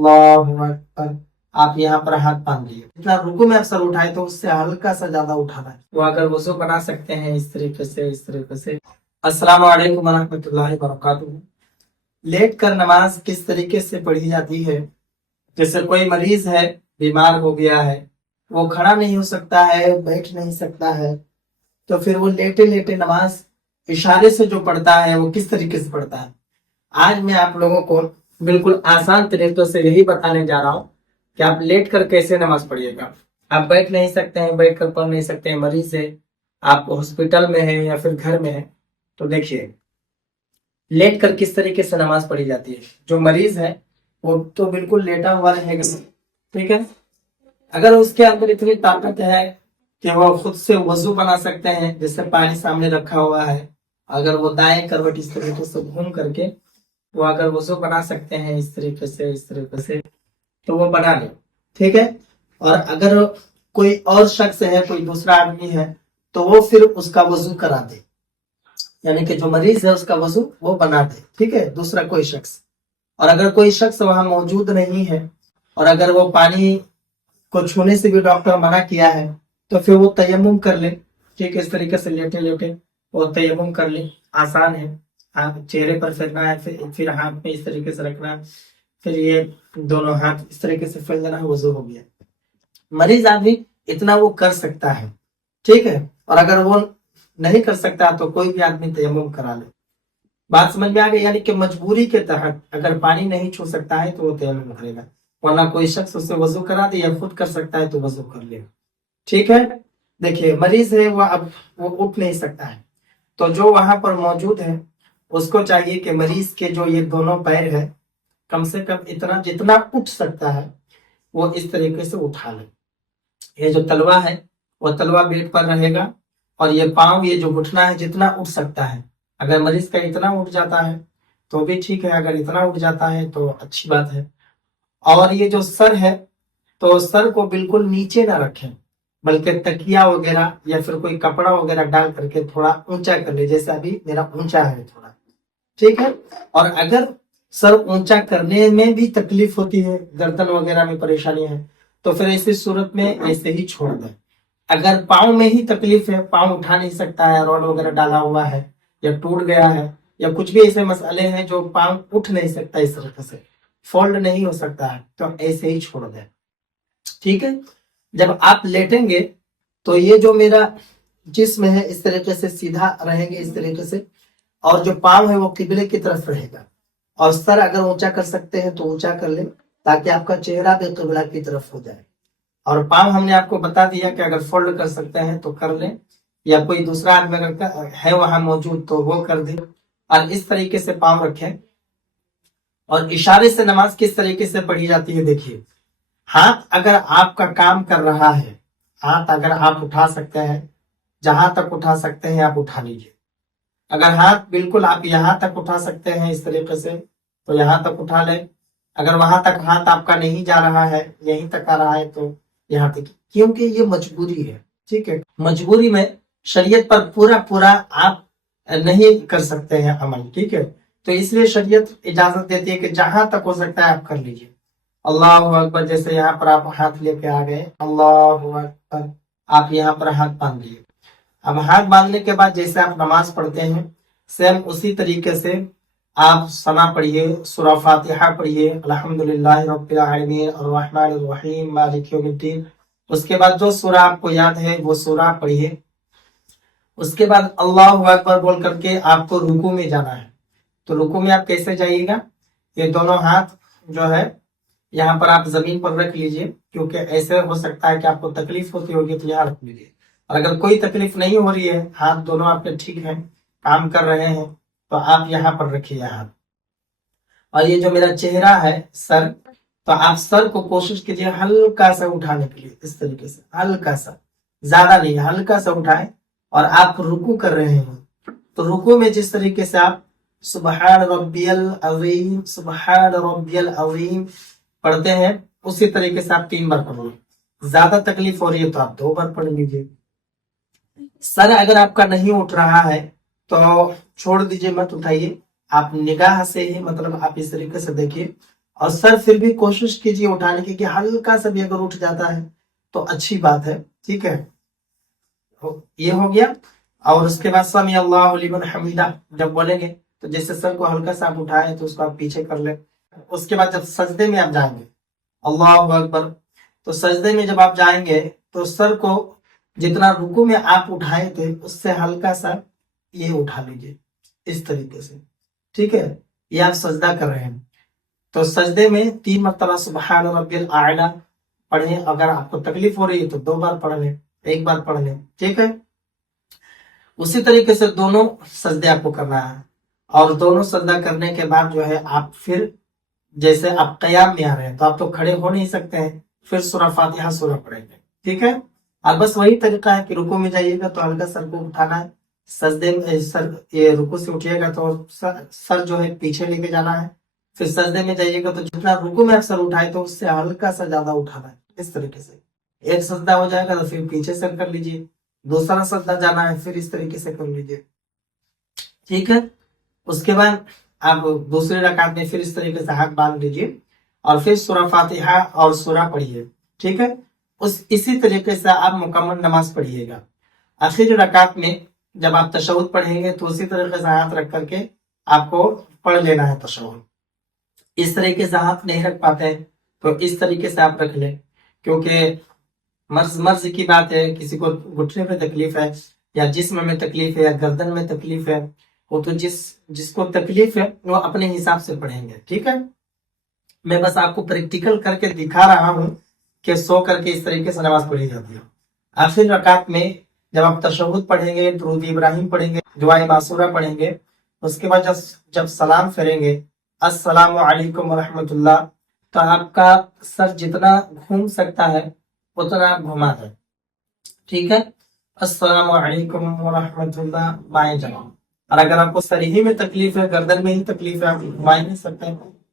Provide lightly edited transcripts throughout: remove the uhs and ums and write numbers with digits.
अल्लाहु अकबर। आप यहाँ पर हाथ बांध लिए, जितना रुकू में आप सर उठाए तो उससे हल्का सा ज्यादा उठाना है। वो अगर वजू बना सकते हैं इस तरीके से, इस तरीके से। अस्सलाम वालेकुम वरहमतुल्लाहि वबरकातुहू। लेट कर नमाज किस तरीके से पढ़ी जाती है? जैसे कोई मरीज है, बीमार हो गया है, वो खड़ा नहीं हो सकता है, बैठ नहीं सकता है, तो फिर वो लेटे लेटे नमाज इशारे से जो पढ़ता है वो किस तरीके से पढ़ता है। आज मैं आप लोगों को बिल्कुल आसान तरीकों से यही बताने जा रहा हूँ कि आप लेट कर कैसे नमाज पढ़िएगा। आप बैठ नहीं सकते हैं, बैठ कर पढ़ नहीं सकते हैं, मरीज है, आप हॉस्पिटल में है या फिर घर में है, तो देखिए लेट कर किस तरीके से नमाज पढ़ी जाती है। जो मरीज है वो तो बिल्कुल लेटा हुआ रहेगा, ठीक है। अगर उसके अंदर इतनी ताकत है कि वो खुद से वजू बना सकते हैं, जैसे पानी सामने रखा हुआ है, अगर वो दाएं करवट इस तरीके से घूम करके वो अगर वजू बना सकते हैं इस तरीके से, इस तरीके से, तो वो बना ले, ठीक है। और अगर कोई और शख्स है, कोई दूसरा आदमी है, तो वो फिर उसका वजू करा दे, यानी कि जो मरीज है उसका वजू वो बना दे, ठीक है, दूसरा कोई शख्स। और अगर कोई शख्स वहां मौजूद नहीं है और अगर वो पानी को छूने से भी डॉक्टर मना किया है, तो फिर वो तयम्मुम कर ले, ठीक है, इस तरीके से लेटे लेटे वो तयम्मुम कर ले। आसान है, हाथ चेहरे पर फेरना है, फिर हाथ में इस तरीके से रखना, फिर ये दोनों हाथ इस तरीके से फेर देना, वजू हो गया। मरीज आदमी इतना वो कर सकता है, ठीक है। और अगर वो नहीं कर सकता तो कोई भी आदमी तयम्मुम करा ले। बात समझ में आ गई? यानी कि मजबूरी के तहत अगर पानी नहीं छू सकता है तो वो तयम्मुम करेगा, वरना कोई शख्स उससे वजू करा दे या खुद कर सकता है तो वजू कर ले, ठीक है। देखिए मरीज है वो, अब वो उठ नहीं सकता है, तो जो वहां पर मौजूद है उसको चाहिए कि मरीज के जो ये दोनों पैर है, कम से कम इतना जितना उठ सकता है वो इस तरीके से उठा ले। ये जो तलवा है वो तलवा बेड पर रहेगा, और ये पांव, ये जो घुटना है जितना उठ सकता है, अगर मरीज का इतना उठ जाता है तो भी ठीक है, अगर इतना उठ जाता है तो अच्छी बात है। और ये जो सर है, तो सर को बिल्कुल नीचे ना रखें, बल्कि तकिया वगैरह या फिर कोई कपड़ा वगैरह डाल करके थोड़ा ऊंचा कर ले, जैसे अभी मेरा ऊंचा है थोड़ा, ठीक है। और अगर सर ऊंचा करने में भी तकलीफ होती है, गर्दन वगैरह में परेशानी है, तो फिर ऐसी सूरत में ऐसे ही छोड़ दें। अगर पाँव में ही तकलीफ है, पाँव उठा नहीं सकता है, रॉड वगैरह डाला हुआ है या टूट गया है या कुछ भी ऐसे मसले हैं जो पाँव उठ नहीं सकता, इस तरह से फोल्ड नहीं हो सकता है, तो ऐसे ही छोड़ दें, ठीक है। जब आप लेटेंगे तो ये जो मेरा जिस्म है इस तरीके से सीधा रहेंगे, इस तरीके से, और जो पाँव है वो किबले की तरफ रहेगा, और सर अगर ऊंचा कर सकते हैं तो ऊंचा कर ले, ताकि आपका चेहरा भी किबला की तरफ हो जाए। और पाँव हमने आपको बता दिया कि अगर फोल्ड कर सकते हैं तो कर ले, या कोई दूसरा आदमी अगर है वहां मौजूद तो वो कर दे, और इस तरीके से पाँव रखें। और इशारे से नमाज किस तरीके से पढ़ी जाती है, देखिए हाथ अगर आपका काम कर रहा है, हाथ अगर आप उठा सकते हैं, जहां तक उठा सकते हैं आप उठा लीजिए। अगर हाथ बिल्कुल आप यहां तक उठा सकते हैं इस तरीके से तो यहां तक उठा ले, अगर वहां तक हाथ आपका नहीं जा रहा है, यहीं तक आ रहा है, तो यहाँ तक, क्योंकि ये मजबूरी है, ठीक है। मजबूरी में शरीयत पर पूरा पूरा आप नहीं कर सकते हैं अमल, ठीक है, तो इसलिए शरीयत इजाजत देती है कि जहां तक हो सकता है आप कर लीजिए। अल्लाहु अकबर, जैसे यहाँ पर आप हाथ लेके आ गए, अल्लाहु अकबर, आप यहाँ पर हाथ बांध लिए। अब हाथ बांधने के बाद जैसे आप नमाज पढ़ते हैं, सेम उसी तरीके से आप सना पढ़िए, सूरा फातिहा पढ़िए, अल्हम्दुलिल्लाहि रब्बिल आलमीन अर्रहमानिर रहीम मालिक यौमिद्दीन। उसके बाद जो सूरा आपको याद है वो सूरा पढ़िए। उसके बाद अल्लाहु अकबर बोल करके आपको रुकू में जाना है। तो रुकू में आप कैसे जाइएगा, ये दोनों हाथ जो है यहाँ पर आप जमीन पर रख लीजिए, क्योंकि ऐसे हो सकता है कि आपको तकलीफ होती होगी, तो यहाँ रख लीजिए। और अगर कोई तकलीफ नहीं हो रही है, हाथ दोनों आपके ठीक हैं, काम कर रहे हैं, तो आप यहाँ पर रखिए हाथ। और ये जो मेरा चेहरा है, सर, तो आप सर को कोशिश कीजिए हल्का सा उठाने के लिए, इस तरीके से हल्का सा, ज्यादा नहीं, हल्का सा उठाएं। और आप रुकू कर रहे हैं, तो रुकू में जिस तरीके से आप सुबहान रब्बियल अज़ीम, सुबहान रब्बियल अज़ीम पढ़ते हैं, उसी तरीके से आप 3 बार पढ़िए। ज्यादा तकलीफ हो रही है तो आप 2 बार पढ़ लीजिए। सर अगर आपका नहीं उठ रहा है तो छोड़ दीजिए, मत उठाइए, आप निगाह से ही, मतलब आप इस तरीके से देखिए اور سر پھر بھی کوشش کیجیے اٹھانے کی کہ ہلکا سا بھی اگر اٹھ جاتا ہے تو اچھی بات ہے. ٹھیک ہے, یہ ہو گیا. اور اس کے بعد سمی اللہ لمن حمیدہ جب بولیں گے تو جیسے سر کو ہلکا سا آپ اٹھائے تو اس کو آپ پیچھے کر لیں. اس کے بعد جب سجدے میں آپ جائیں گے, اللہ اکبر, تو سجدے میں جب آپ جائیں گے تو سر کو جتنا رکوع میں آپ اٹھائے تھے اس سے ہلکا سا یہ اٹھا لیجیے اس طریقے سے. ٹھیک ہے, یہ آپ سجدہ کر رہے ہیں تو سجدے میں 3 مرتبہ سبحان ربی الاعلی پڑھیں. اگر آپ کو تکلیف ہو رہی ہے تو 2 بار پڑھ لیں, 1 بار پڑھ لیں. ٹھیک ہے, اسی طریقے سے دونوں سجدے آپ کو کرنا ہے. اور دونوں سجدہ کرنے کے بعد جو ہے آپ پھر جیسے آپ قیام میں آ رہے ہیں تو آپ تو کھڑے ہو نہیں سکتے ہیں, پھر سورہ فاتحہ سورہ پڑھیں گے. ٹھیک ہے, اور بس وہی طریقہ ہے کہ رکوع میں جائیے گا تو ہلکا سر کو اٹھانا ہے, سجدے میں سر یہ رکوع سے اٹھیے گا تو سر جو ہے پیچھے لے کے جانا ہے. پھر سجدے میں جائیے گا تو جتنا رکوع میں آپ سر اٹھائے تو اس سے ہلکا سا زیادہ اٹھانا ہے. اس طریقے سے ایک سجدہ ہو جائے گا تو پھر پیچھے سر کر لیجیے, دوسرا سجدہ جانا ہے پھر اس طریقے سے کر لیجیے. ٹھیک ہے, اس کے بعد آپ دوسرے رکعت میں پھر اس طریقے سے ہاتھ باندھ لیجیے اور پھر سورہ فاتحہ اور سورہ پڑھیے. ٹھیک ہے, اسی طریقے سے آپ مکمل نماز پڑھیے گا. آخری رکعت میں جب آپ تشہد پڑھیں گے تو اسی طریقے سے ہاتھ رکھ کر کے آپ کو پڑھ لینا ہے تشہد. اس طریقے سے ہاتھ نہیں رکھ پاتے ہیں تو اس طریقے سے آپ رکھ لیں, کیونکہ مرض کی بات ہے, کسی کو گھٹنے میں تکلیف ہے یا جسم میں تکلیف ہے یا گردن میں تکلیف ہے, وہ تو جس کو تکلیف ہے وہ اپنے حساب سے پڑھیں گے. ٹھیک ہے, میں بس آپ کو پریکٹیکل کر کے دکھا رہا ہوں کہ سو کر کے اس طریقے سے نماز پڑھی جاتی ہے. آخر رکعت میں جب آپ تشہد پڑھیں گے, درود ابراہیم پڑھیں گے, دعائے معصورہ پڑھیں گے, اس کے بعد جب سلام پھیریں گے السلام علیکم ورحمۃ اللہ, تو آپ کا سر جتنا گھوم سکتا ہے اتنا گھما ہے. ٹھیک ہے, السلام علیکم ورحمۃ اللہ بائیں جانب. اور اگر آپ کو سر ہی میں تکلیف ہے, گردن میں ہی تکلیف ہے, آپ گھما نہیں سکتے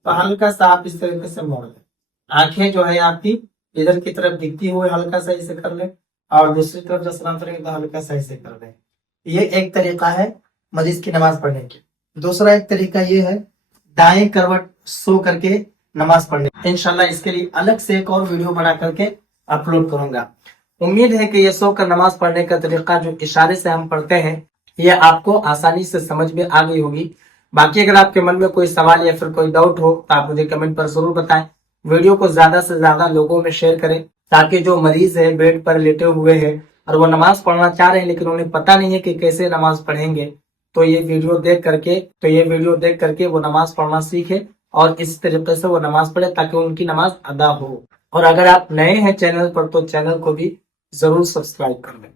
تو ہلکا سا آپ اس طریقے سے موڑ لیں. آنکھیں جو ہے آپ کی ادھر کی طرف دکھتی ہوئے ہلکا سا اسے کر لیں, اور دوسری طرف جب سلام کریں گے تو ہلکا سا اسے کر لیں. یہ ایک طریقہ ہے مریض کی نماز پڑھنے کی. دوسرا ایک طریقہ یہ ہے دائیں کروٹ سو کر کے نماز پڑھنے. انشاءاللہ اس کے لیے الگ سے ایک اور ویڈیو بنا کر کے اپلوڈ کروں گا. امید ہے کہ یہ سو کر نماز پڑھنے کا طریقہ جو اشارے سے ہم پڑھتے ہیں یہ آپ کو آسانی سے سمجھ میں آ گئی ہوگی. باقی اگر آپ کے من میں کوئی سوال یا پھر کوئی ڈاؤٹ ہو تو آپ مجھے کمنٹ پر ضرور بتائیں. ویڈیو کو زیادہ سے زیادہ لوگوں میں شیئر کریں تاکہ جو مریض ہے, بیڈ پر لیٹے ہوئے ہیں اور وہ نماز پڑھنا چاہ رہے ہیں لیکن انہیں پتہ نہیں ہے کہ کیسے نماز پڑھیں گے, تو یہ ویڈیو دیکھ کر کے وہ نماز پڑھنا سیکھے اور اس طریقے سے وہ نماز پڑھے تاکہ ان کی نماز ادا ہو. اور اگر آپ نئے ہیں چینل پر تو چینل کو بھی ضرور سبسکرائب کر لیں.